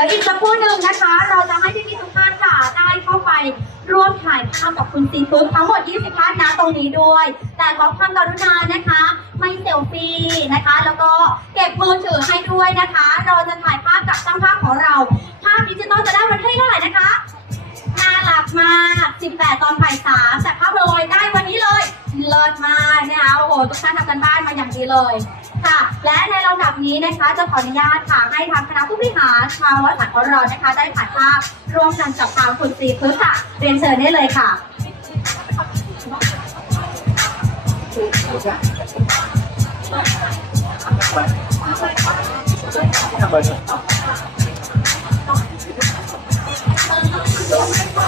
ดี๋ยวอีกสักครู่หนึ่งนะคะ เราจะให้พี่ๆทุกท่านค่ะได้เข้าไปร่วมถ่ายภาพกับคุณซีฟึกทั้งหมด 20ท่านนะตรงนี้ด้วย แต่ขอความกรุณานะคะ ไม่เซลฟี่นะคะ แล้วก็เก็บมือถือให้ด้วยนะคะ เราจะถ่ายภาพกับช่างภาพของเรา ภาพดิจิตอลจะได้วันที่เท่าไหร่นะคะน่ารักมาก 18 ตอนบ่ายสามแต่ภาพโรยได้วันนี้เลย เลิศมากนะคะ โอ้โห ทุกท่านทำกันบ้านมาอย่างดีเลย ค่ะ และใน นี้นะคะจะขออนุญาตค่ะให้ทางคณะผู้บริหารชาววัดสันขอรานะคะ ได้ถ่ายภาพร่วมกันกับทางคุณซีพึกค่ะเรียนเชิญได้เลยค่ะ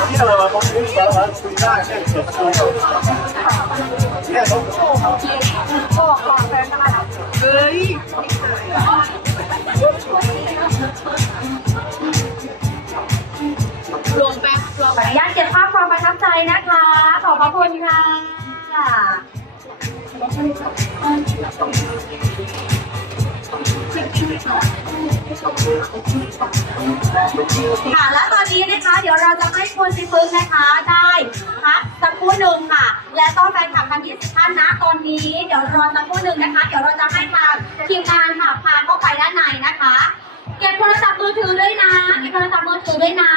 เนี่ยเราต้องรู้สารคุยได้แค่เสร็จตัวเนี่ยต้อง รวมแป๊บรวมขออนุญาตเก็บภาพความประทับใจนะคะ ขอบพระคุณค่ะค่ะ และตอนนี้นะคะ เดี๋ยวเราจะให้คุณซิฟึกนะคะได้พักสักครู่หนึ่งค่ะ และก็แฟนคลับทั้ง20ท่านนะตอนนี้ เดี๋ยวรอสักครู่หนึ่งนะคะ เดี๋ยวเราจะให้ทางทีมงานค่ะพาเข้าไปด้านในนะคะ เก็บโทรศัพท์มือถือด้วยนะเก็บโทรศัพท์มือถือด้วยนะ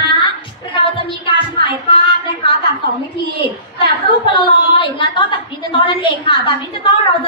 เราจะมีการถ่ายภาพนะคะแบบสองวิธีแบบรูปโพลารอยด์และก็แบบดิจิตอลนั่นเองค่ะแบบดิจิตอลเราจะ